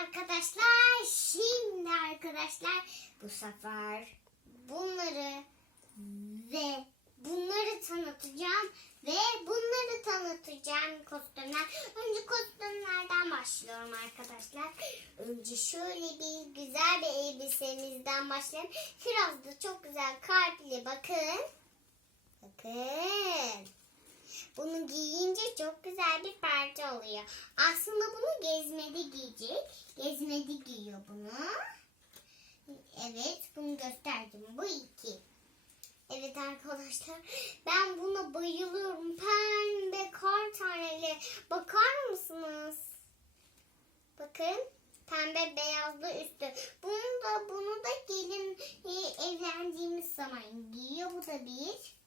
arkadaşlar. Şimdi arkadaşlar bu sefer bunları ve bunları tanıtacağım ve bunları tanıtacağım kostümler. Önce kostümlerden başlıyorum arkadaşlar. Önce şöyle bir güzel bir elbisemizden başlayalım. Firaz da çok güzel kalpli bakın. Bakın. Bunu giyince çok güzel bir parça oluyor. Aslında bunu gezmede giyecek. Gezmede giyiyor bunu. Evet bunu gösterdim. Bu iki. Evet arkadaşlar ben buna bayılıyorum. Pembe kar taneli. Bakar mısınız? Bakın pembe beyazlı üstü. Bunu da bunu da gelin e, evlendiğimiz zaman giyiyor. Bu da bir.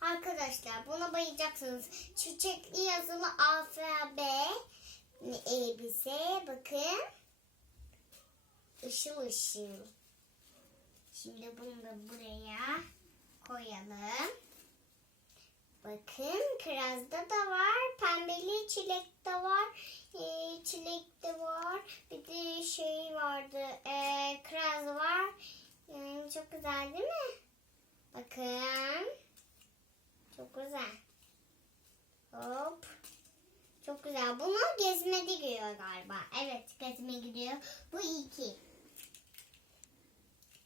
Arkadaşlar buna bayılacaksınız. Çiçekli yazılı alfabe elbise. Bakın. Işıl ışıl. Şimdi bunu da buraya koyalım. Bakın kirazda da var. Pembeli çilek de var. Ee, çilek de var. Bir de şey vardı. Ee, kiraz var. Yani çok güzel değil mi? Bakın. Çok güzel. Hop. Çok güzel. Bunu gezmede gidiyor galiba. Evet gezme gidiyor. Bu iki.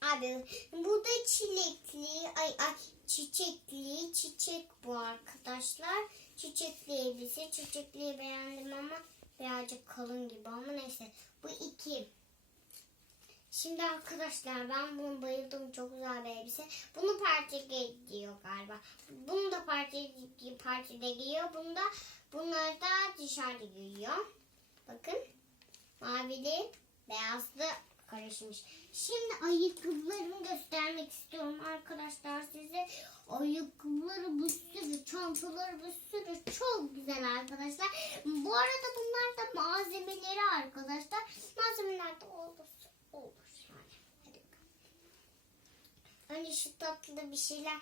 Abi bu da çilekli, ay ay çiçekli, çiçek bu arkadaşlar. Çiçekli elbise, çiçekliyi beğendim ama birazcık kalın gibi ama neyse. Bu iki. Şimdi arkadaşlar ben bunu bayıldım. Çok güzel bir elbise. Bunu parça giyiyor galiba. Bunu da parça partide giyiyor. Bunu da bunları da dışarıda giyiyor. Bakın. Mavili, beyazlı karışmış. Şimdi ayakkabılarımı göstermek istiyorum arkadaşlar size. Ayakkabıları bir sürü, çantaları bir sürü. Çok güzel arkadaşlar. Bu arada bunlar da malzemeleri arkadaşlar. Malzemeler de olur. Olur yani. Hadi bakalım. Önce şu tatlı bir şeyler.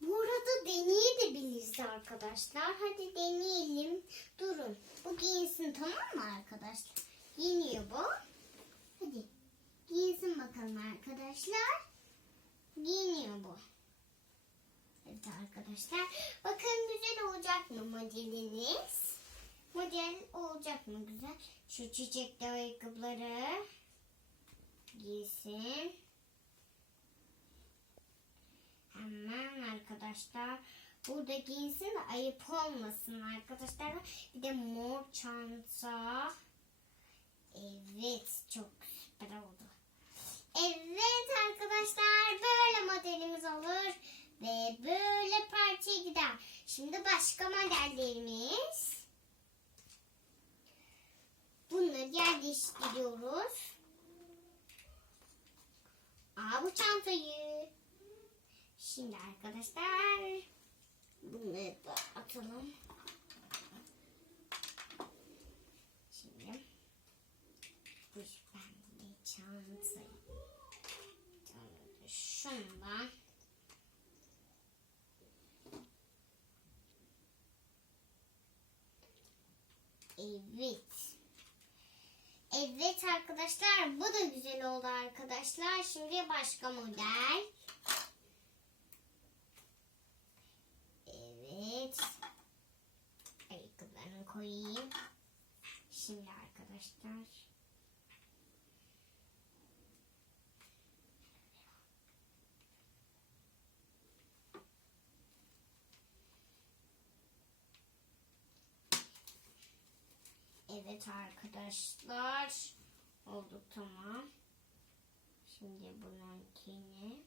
Bu arada deneyebiliriz arkadaşlar. Hadi deneyelim. Durun. Bu giyinsin tamam mı arkadaşlar? Giyiniyor bu. Hadi. Giyinsin bakalım arkadaşlar. Giyiniyor bu. Evet arkadaşlar. Bakın güzel olacak mı modeliniz? Model olacak mı güzel? Şu çiçekli ayakkabıları giysin. Hemen arkadaşlar. Burada giysin de ayıp olmasın arkadaşlar. Bir de mor çanta. Evet çok süper oldu. Evet arkadaşlar böyle modelimiz olur. Ve böyle parçaya gider. Şimdi başka modellerimiz. Bunları yerleştiriyoruz. Aa bu çantayı. Şimdi arkadaşlar bunları da atalım. Şimdi bu pembe çantayı. Şundan. Evet. Evet arkadaşlar bu da güzel oldu arkadaşlar. Şimdi başka model. Evet. Ayakkabılarını koyayım. Şimdi arkadaşlar. Evet arkadaşlar. Oldu tamam. Şimdi bununkini.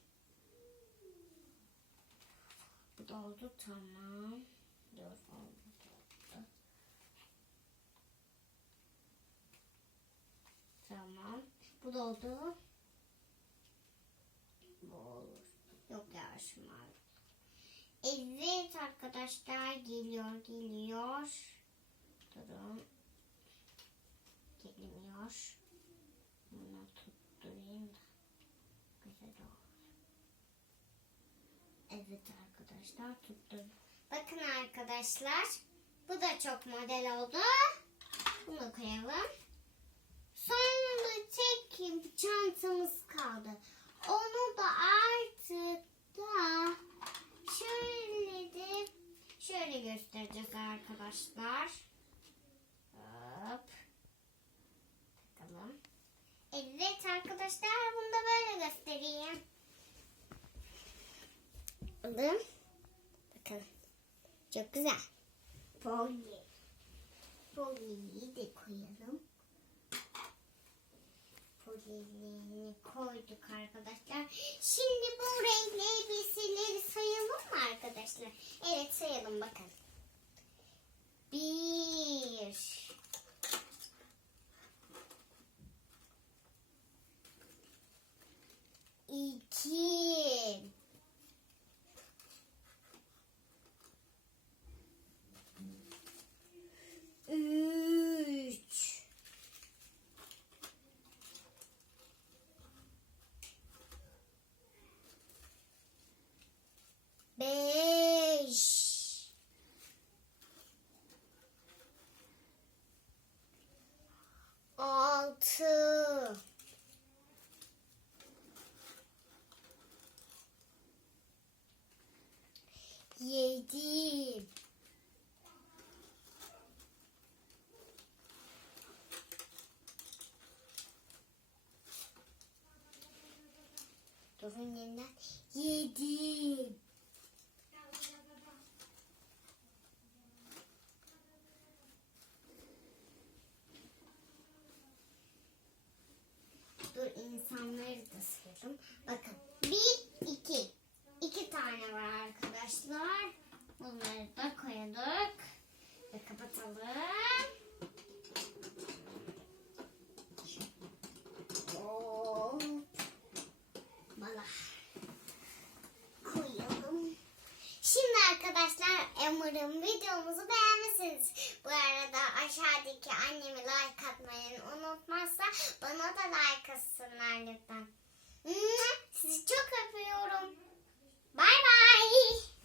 Bu da oldu tamam. Dur oldu. Tamam. Bu da oldu. Bu olur. Yok ya şu mavi. Evet arkadaşlar geliyor geliyor. Durun gelmiyor. Bunu tutturayım da güzel olur. Evet arkadaşlar tutturdum. Bakın arkadaşlar bu da çok model oldu. Bunu koyalım. Sonunda tek çantamız kaldı. Onu da artık da şöyle de şöyle göstereceğiz arkadaşlar. Göstereyim. Alın. Bakın. Çok güzel. Polly. Polly'yi de koyalım. Polly'lerini koyduk arkadaşlar. Şimdi bu renkli elbiseleri sayalım mı arkadaşlar? Evet sayalım bakın. Bir. Durun yeniden. Yedi. Dur insanları da sayalım. Bakın. Bir, iki. İki tane var arkadaşlar. Bunları da koyduk. Ve kapatalım. Oo. Bala. Koyalım. Şimdi arkadaşlar umarım videomuzu beğenmişsiniz. Bu arada aşağıdaki annemi like atmayı unutmazsa bana da like atsınlar lütfen. Sizi çok öpüyorum. Bay bay.